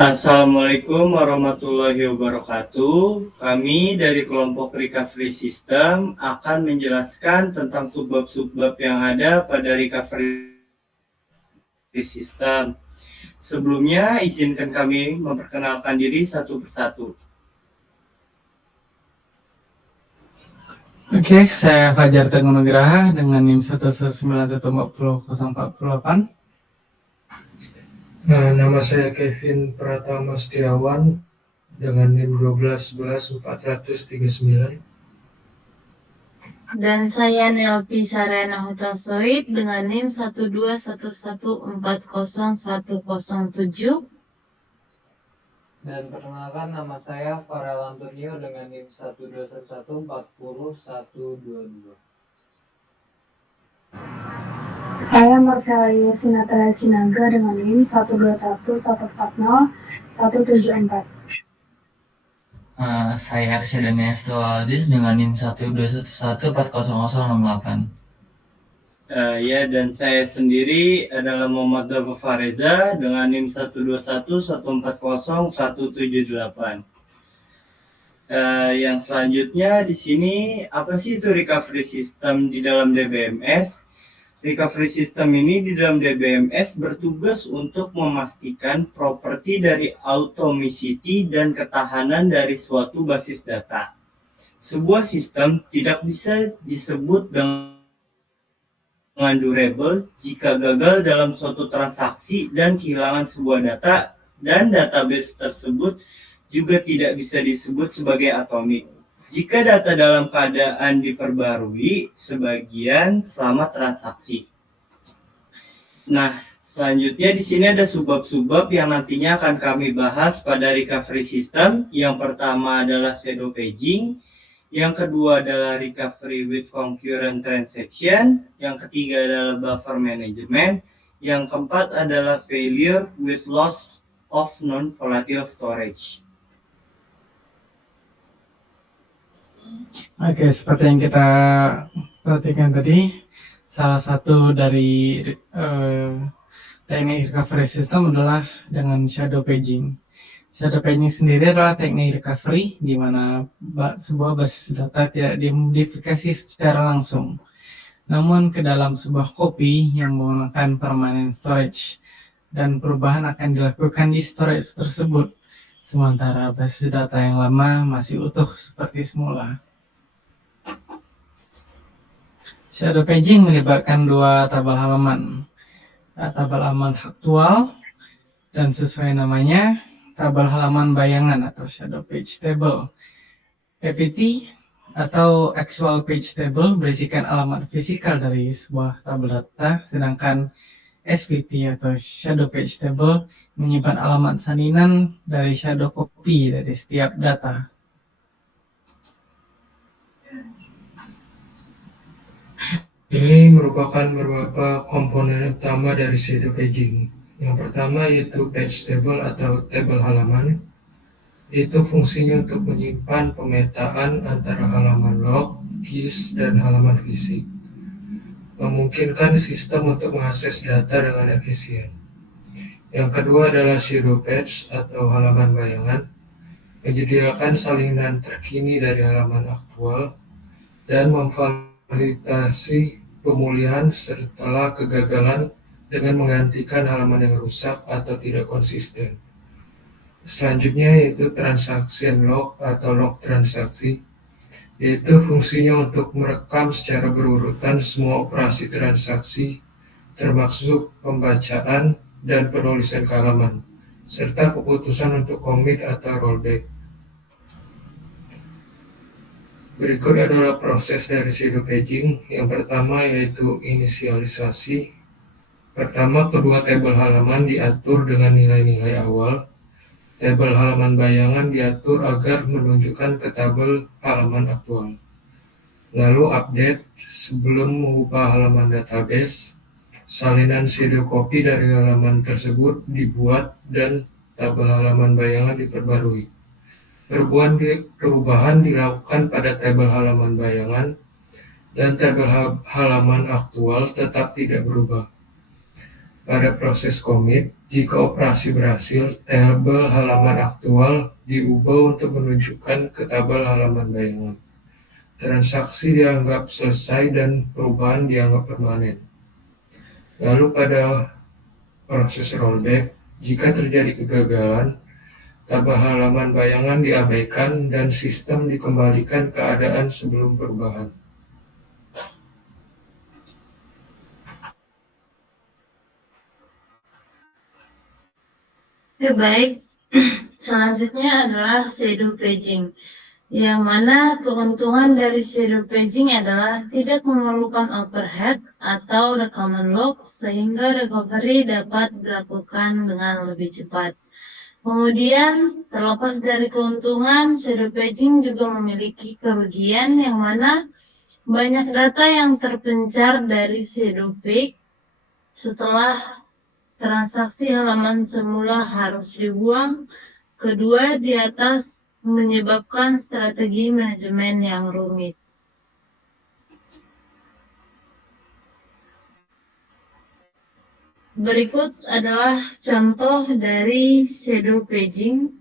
Assalamualaikum warahmatullahi wabarakatuh. Kami dari kelompok Recovery System akan menjelaskan tentang subbab-subbab yang ada pada Recovery System. Sebelumnya, izinkan kami memperkenalkan diri satu persatu. Oke, saya Fajar Teguh Nugraha dengan NIM 191400408. Nama saya Kevin Pratama Setiawan dengan NIM 1211439. Dan saya Nelpi Sarena Hutasoid dengan NIM 121140107. Dan perkenalkan, nama saya Farel Antonio dengan NIM 121140122. Saya Marcelia Sinataya Sinaga dengan NIM 121140174. Saya Arsyadani Astrologis dengan NIM 121140068. Dan saya sendiri adalah Muhammad Dafa Fareza dengan NIM 121140178. Yang selanjutnya di sini, apa sih itu recovery system di dalam DBMS? Recovery system ini di dalam DBMS bertugas untuk memastikan properti dari automaticity dan ketahanan dari suatu basis data. Sebuah sistem tidak bisa disebut dengan durable jika gagal dalam suatu transaksi dan kehilangan sebuah data, dan database tersebut juga tidak bisa disebut sebagai atomik jika data dalam keadaan diperbarui sebagian selama transaksi. Nah, selanjutnya di sini ada subbab-subbab yang nantinya akan kami bahas pada recovery system. Yang pertama adalah shadow paging, yang kedua adalah recovery with concurrent transaction, yang ketiga adalah buffer management, yang keempat adalah failure with loss of non-volatile storage. Oke, seperti yang kita perhatikan tadi, salah satu dari teknik recovery system adalah dengan shadow paging. Shadow paging sendiri adalah teknik recovery di mana sebuah basis data tidak dimodifikasi secara langsung, namun ke dalam sebuah copy yang menggunakan permanent storage, dan perubahan akan dilakukan di storage tersebut, sementara basis data yang lama masih utuh seperti semula. Shadow paging melibatkan dua tabel halaman. Tabel halaman aktual dan sesuai namanya, tabel halaman bayangan atau shadow page table. PPT atau actual page table berisikan alamat fisikal dari sebuah tabel data, sedangkan SPT atau shadow page table menyimpan alamat salinan dari shadow copy dari setiap data. Ini merupakan beberapa komponen utama dari shadow paging. Yang pertama yaitu page table atau tabel halaman. Itu fungsinya untuk menyimpan pemetaan antara halaman log, keys, dan halaman fisik, memungkinkan sistem untuk mengakses data dengan efisien. Yang kedua adalah shadow page atau halaman bayangan, menyediakan salinan terkini dari halaman aktual dan memfasilitasi pemulihan setelah kegagalan dengan menggantikan halaman yang rusak atau tidak konsisten. Selanjutnya yaitu transaction log atau log transaksi, yaitu fungsinya untuk merekam secara berurutan semua operasi transaksi, termasuk pembacaan dan penulisan ke halaman, serta keputusan untuk commit atau rollback. Berikut adalah proses dari shadow paging. Yang pertama yaitu inisialisasi. Pertama, kedua tabel halaman diatur dengan nilai-nilai awal. Tabel halaman bayangan diatur agar menunjukkan ke tabel halaman aktual. Lalu update sebelum mengubah halaman database. Salinan shadow copy dari halaman tersebut dibuat dan tabel halaman bayangan diperbarui. Perubahan dilakukan pada tabel halaman bayangan dan tabel halaman aktual tetap tidak berubah. Pada proses commit, jika operasi berhasil, tabel halaman aktual diubah untuk menunjukkan ke tabel halaman bayangan. Transaksi dianggap selesai dan perubahan dianggap permanen. Lalu pada proses rollback, jika terjadi kegagalan, tabel halaman bayangan diabaikan dan sistem dikembalikan keadaan sebelum perubahan. Oke, baik. Selanjutnya adalah shadow paging, yang mana keuntungan dari shadow paging adalah tidak memerlukan overhead atau rekaman log sehingga recovery dapat dilakukan dengan lebih cepat. Kemudian, terlepas dari keuntungan, shadow paging juga memiliki kerugian yang mana banyak data yang terpencar dari shadow page setelah transaksi halaman semula harus dibuang. Kedua di atas menyebabkan strategi manajemen yang rumit. Berikut adalah contoh dari shadow paging.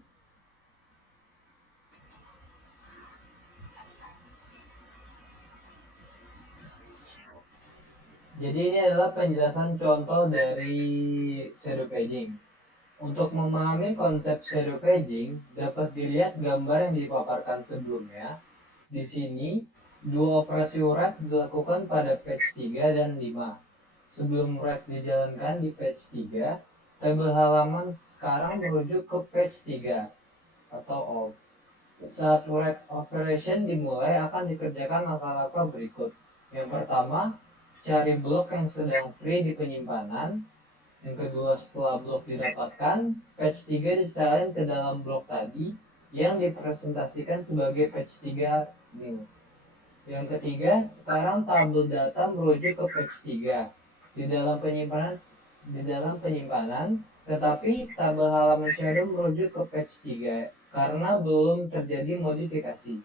Jadi ini adalah penjelasan contoh dari shadow paging. Untuk memahami konsep shadow paging, dapat dilihat gambar yang dipaparkan sebelumnya. Di sini, dua operasi write dilakukan pada page 3 dan 5. Sebelum write dijalankan di page 3, tabel halaman sekarang merujuk ke page 3 atau old. Saat write operation dimulai akan dikerjakan langkah-langkah berikut. Yang pertama, cari blok yang sedang free di penyimpanan. Yang kedua, setelah blok didapatkan, page 3 disalin ke dalam blok tadi yang dipresentasikan sebagai page 3 new. Yang ketiga, sekarang tabel data merujuk ke page 3 di dalam penyimpanan, tetapi tabel halaman shadow merujuk ke page 3 karena belum terjadi modifikasi.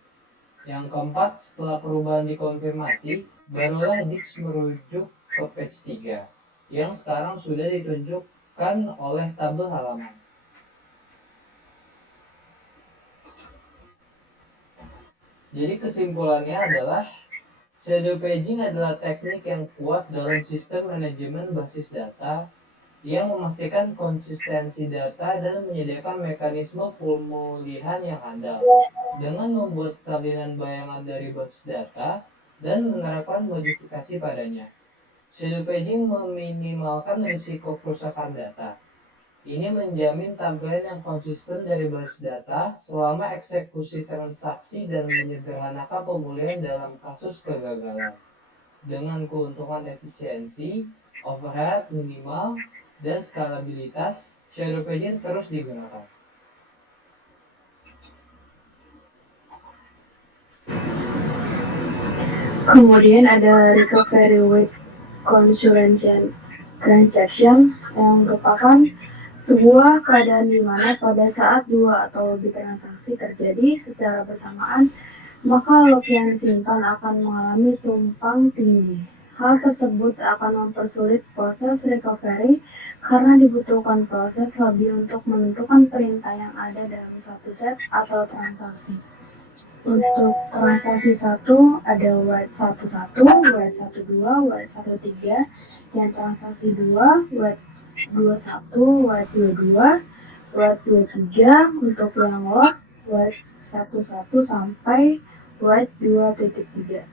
Yang keempat, setelah perubahan dikonfirmasi, barulah Dix merujuk ke page 3 yang sekarang sudah ditunjukkan oleh tabel halaman. Jadi kesimpulannya adalah shadow paging adalah teknik yang kuat dalam sistem manajemen basis data yang memastikan konsistensi data dan menyediakan mekanisme pemulihan yang handal dengan membuat salinan bayangan dari basis data dan menerapkan modifikasi padanya. Shadow paging meminimalkan risiko kerusakan data. Ini menjamin tampilan yang konsisten dari basis data selama eksekusi transaksi dan menyederhanakan pemulihan dalam kasus kegagalan. Dengan keuntungan efisiensi, overhead minimal, dan skalabilitas, shadow paging terus digunakan. Kemudian ada recovery with consolidation transaction yang merupakan sebuah keadaan di mana pada saat dua atau lebih transaksi terjadi secara bersamaan, maka log yang disimpan akan mengalami tumpang tindih. Hal tersebut akan mempersulit proses recovery karena dibutuhkan proses lebih untuk menentukan perintah yang ada dalam satu set atau transaksi. Untuk transaksi 1 ada write 11, write 12, write 13. Yang transaksi 2, write 21, write 22, write 23. Untuk yang log, write 11 sampai write 2.3.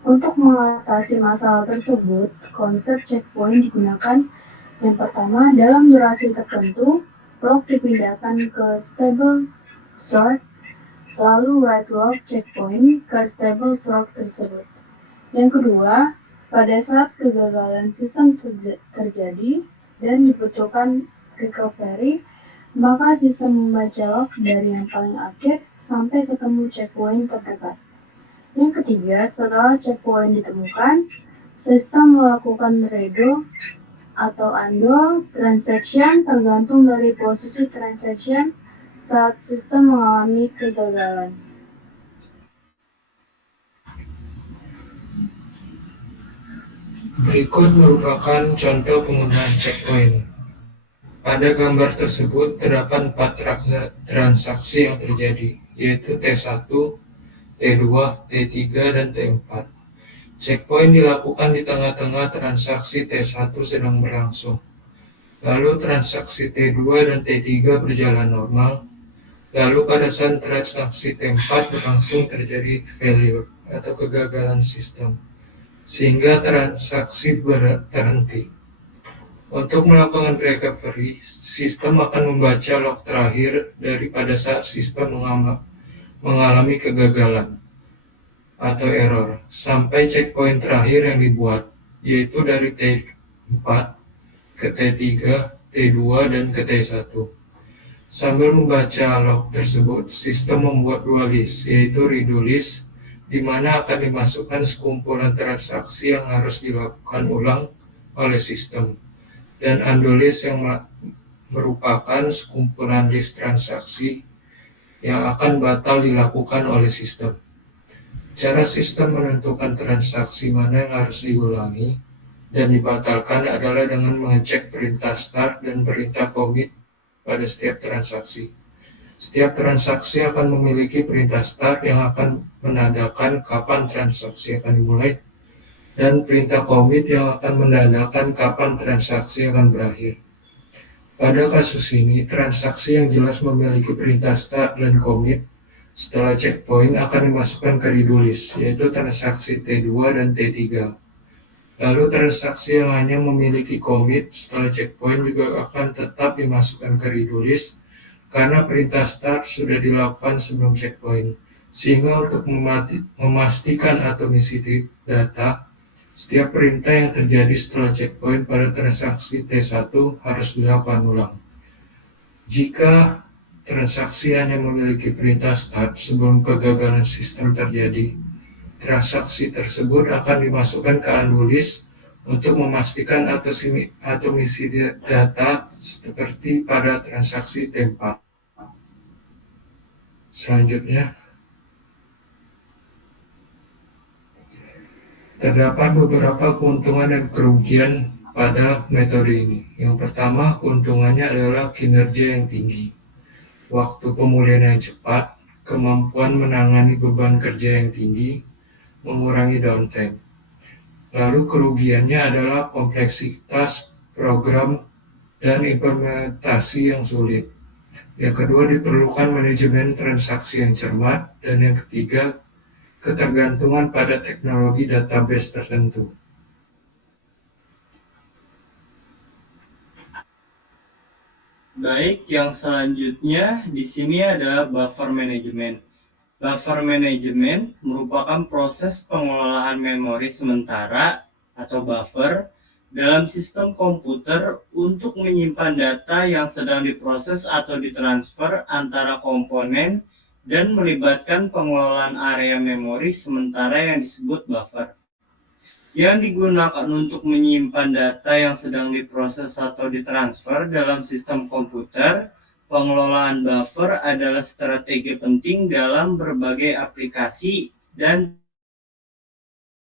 Untuk mengatasi masalah tersebut, konsep checkpoint digunakan. Yang pertama, dalam durasi tertentu, log dipindahkan ke stable sort, lalu write log checkpoint ke stable sort tersebut. Yang kedua, pada saat kegagalan sistem terjadi dan dibutuhkan recovery, maka sistem membaca log dari yang paling akhir sampai ketemu checkpoint terdekat. Yang ketiga, setelah checkpoint ditemukan, sistem melakukan redo atau undo transaction tergantung dari posisi transaction saat sistem mengalami kegagalan. Berikut merupakan contoh penggunaan checkpoint. Pada gambar tersebut terdapat 4 transaksi yang terjadi, yaitu T1, T2, T3, dan T4. Checkpoint dilakukan di tengah-tengah transaksi T1 sedang berlangsung. Lalu transaksi T2 dan T3 berjalan normal. Lalu pada saat transaksi T4 berlangsung terjadi failure atau kegagalan sistem, sehingga transaksi berhenti. Untuk melakukan recovery, sistem akan membaca log terakhir daripada saat sistem mengalami kegagalan atau error sampai checkpoint terakhir yang dibuat, yaitu dari T4 ke T3, T2, dan ke T1. Sambil membaca log tersebut, sistem membuat 2 list, yaitu redo list, di mana akan dimasukkan sekumpulan transaksi yang harus dilakukan ulang oleh sistem, dan undo list yang merupakan sekumpulan list transaksi yang akan batal dilakukan oleh sistem. Cara sistem menentukan transaksi mana yang harus diulangi dan dibatalkan adalah dengan mengecek perintah start dan perintah commit pada setiap transaksi. Setiap transaksi akan memiliki perintah start yang akan menandakan kapan transaksi akan dimulai, dan perintah commit yang akan menandakan kapan transaksi akan berakhir. Pada kasus ini, transaksi yang jelas memiliki perintah start dan commit setelah checkpoint akan dimasukkan ke redo list, yaitu transaksi T2 dan T3. Lalu transaksi yang hanya memiliki commit setelah checkpoint juga akan tetap dimasukkan ke redo list karena perintah start sudah dilakukan sebelum checkpoint. Sehingga untuk memastikan atomicity data, setiap perintah yang terjadi setelah checkpoint pada transaksi T1 harus dilakukan ulang. Jika transaksi hanya memiliki perintah start sebelum kegagalan sistem terjadi, transaksi tersebut akan dimasukkan ke undo list untuk memastikan atomicity data seperti pada transaksi T4. Selanjutnya, terdapat beberapa keuntungan dan kerugian pada metode ini. Yang pertama, keuntungannya adalah kinerja yang tinggi, waktu pemulihan yang cepat, kemampuan menangani beban kerja yang tinggi, mengurangi downtime. Lalu kerugiannya adalah kompleksitas program dan implementasi yang sulit. Yang kedua, diperlukan manajemen transaksi yang cermat, dan yang ketiga, ketergantungan pada teknologi database tertentu. Baik, yang selanjutnya di sini adalah buffer management. Buffer management merupakan proses pengelolaan memori sementara atau buffer dalam sistem komputer untuk menyimpan data yang sedang diproses atau ditransfer antara komponen dan melibatkan pengelolaan area memori sementara yang disebut buffer. Yang digunakan untuk menyimpan data yang sedang diproses atau ditransfer dalam sistem komputer, pengelolaan buffer adalah strategi penting dalam berbagai aplikasi dan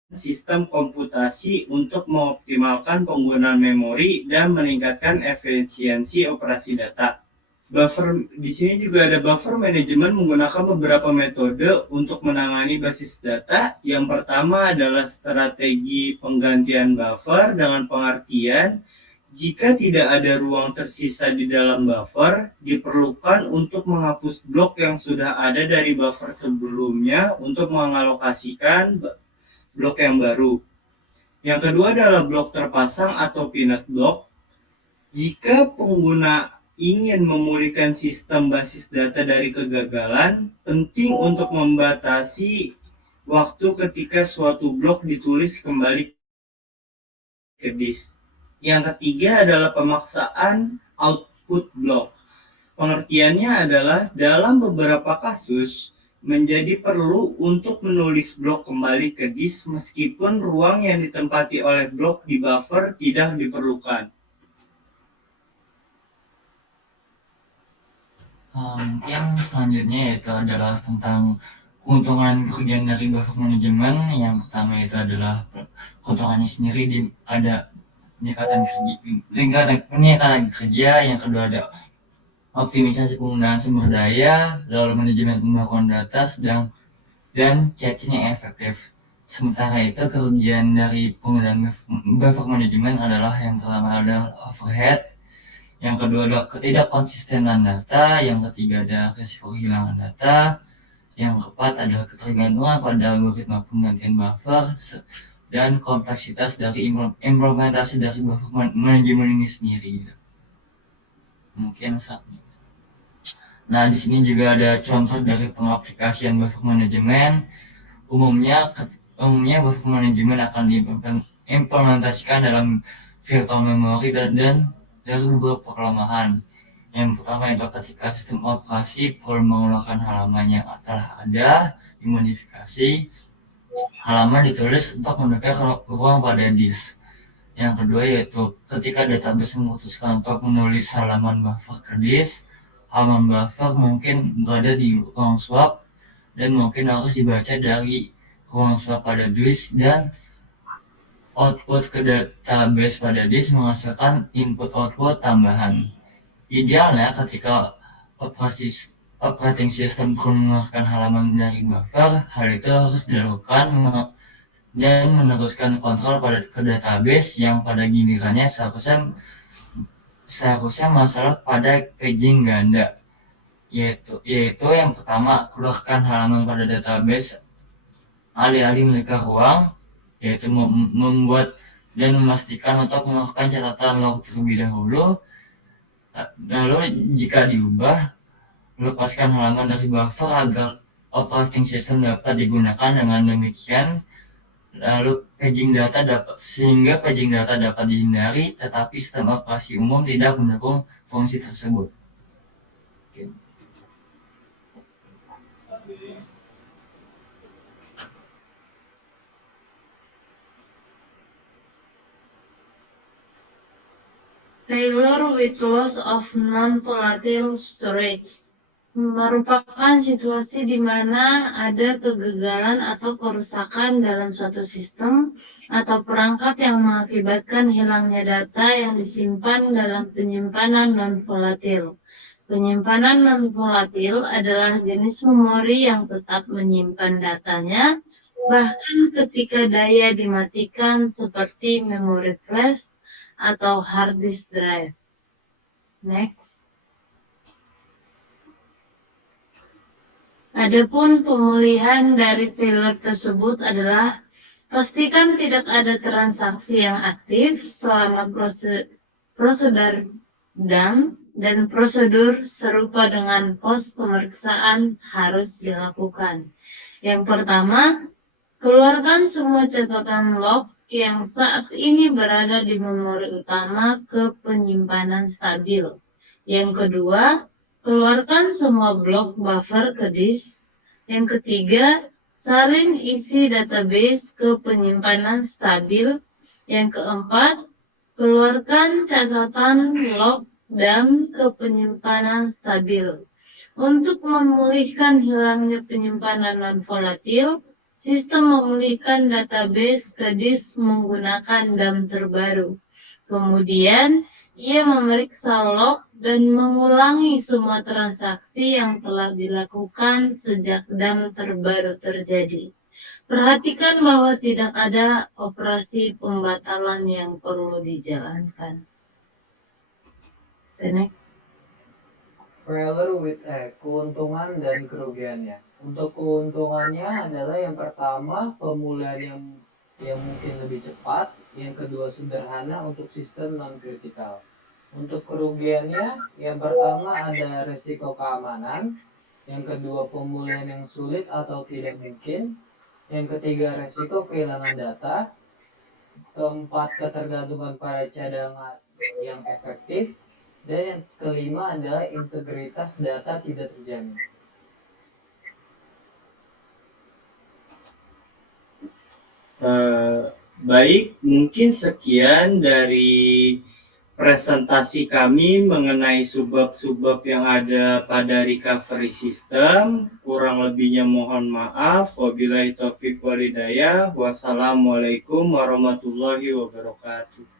sistem komputasi untuk mengoptimalkan penggunaan memori dan meningkatkan efisiensi operasi data. Buffer di sini juga ada buffer manajemen menggunakan beberapa metode untuk menangani basis data. Yang pertama adalah strategi penggantian buffer dengan pengertian jika tidak ada ruang tersisa di dalam buffer, diperlukan untuk menghapus blok yang sudah ada dari buffer sebelumnya untuk mengalokasikan blok yang baru. Yang kedua adalah blok terpasang atau peanut block. Jika pengguna ingin memulihkan sistem basis data dari kegagalan, penting untuk membatasi waktu ketika suatu blok ditulis kembali ke disk. Yang ketiga adalah pemaksaan output block. Pengertiannya adalah dalam beberapa kasus menjadi perlu untuk menulis blok kembali ke disk meskipun ruang yang ditempati oleh blok di buffer tidak diperlukan. Yang selanjutnya yaitu adalah tentang keuntungan kerugian dari buffer manajemen. Yang pertama itu adalah keuntungannya sendiri ada peningkatan kerja, yang kedua ada optimisasi penggunaan sumber daya, lalu manajemen pembaruan data dan caching yang efektif. Sementara itu kerugian dari penggunaan buffer manajemen adalah yang pertama adalah overhead, yang kedua adalah ketidakkonsistenan data, yang ketiga ada risiko kehilangan data, yang keempat adalah ketergantungan pada algoritma penggantian buffer dan kompleksitas dari implementasi dari buffer manajemen ini sendiri. Mungkin Nah, di sini juga ada contoh dari pengaplikasian buffer manajemen. Umumnya buffer manajemen akan diimplementasikan dalam virtual memory dan dari beberapa kelemahan. Yang pertama itu ketika sistem operasi perlu mengulang halaman yang telah ada, dimodifikasi, halaman ditulis untuk menukar ruang pada disk. Yang kedua yaitu ketika database memutuskan untuk menulis halaman buffer ke disk, halaman buffer mungkin berada di ruang swap dan mungkin harus dibaca dari ruang swap pada disk, dan output ke database pada disk menghasilkan input-output tambahan. Idealnya ketika operating system perlu mengeluarkan halaman dari buffer, hal itu harus dilakukan dan meneruskan kontrol ke database yang pada gilirannya seharusnya masalah pada paging ganda, yaitu yang pertama keluarkan halaman pada database alih-alih mereka ruang, yaitu membuat dan memastikan untuk melakukan catatan log terlebih dahulu. Lalu jika diubah, lepaskan halaman dari buffer agar operating system dapat digunakan. Dengan demikian, lalu paging data dapat dihindari, tetapi sistem operasi umum tidak mendukung fungsi tersebut. Failure with loss of non-volatile storage merupakan situasi di mana ada kegagalan atau kerusakan dalam suatu sistem atau perangkat yang mengakibatkan hilangnya data yang disimpan dalam penyimpanan non-volatil. Penyimpanan non-volatil adalah jenis memori yang tetap menyimpan datanya, bahkan ketika daya dimatikan, seperti memori flash atau hard disk drive. Next. Adapun pemulihan dari failure tersebut adalah pastikan tidak ada transaksi yang aktif selama prosedur dump, dan prosedur serupa dengan pos pemeriksaan harus dilakukan. Yang pertama, keluarkan semua catatan log yang saat ini berada di memori utama ke penyimpanan stabil. Yang kedua, keluarkan semua blok buffer ke disk. Yang ketiga, salin isi database ke penyimpanan stabil. Yang keempat, keluarkan catatan log dump ke penyimpanan stabil. Untuk memulihkan hilangnya penyimpanan non-volatil, sistem memulihkan database ke disk menggunakan dump terbaru. Kemudian, ia memeriksa log dan mengulangi semua transaksi yang telah dilakukan sejak dump terbaru terjadi. Perhatikan bahwa tidak ada operasi pembatalan yang perlu dijalankan. The next. Failure with keuntungan dan kerugiannya. Untuk keuntungannya adalah yang pertama pemulihan yang mungkin lebih cepat, yang kedua sederhana untuk sistem non-kritikal. Untuk kerugiannya, yang pertama ada risiko keamanan, yang kedua pemulihan yang sulit atau tidak mungkin, yang ketiga risiko kehilangan data, keempat ketergantungan pada cadangan yang efektif, dan yang kelima adalah integritas data tidak terjamin. Baik, mungkin sekian dari presentasi kami mengenai subbab-subbab yang ada pada recovery system. Kurang lebihnya mohon maaf. Wabillahi taufiq walhidayah. Wassalamualaikum warahmatullahi wabarakatuh.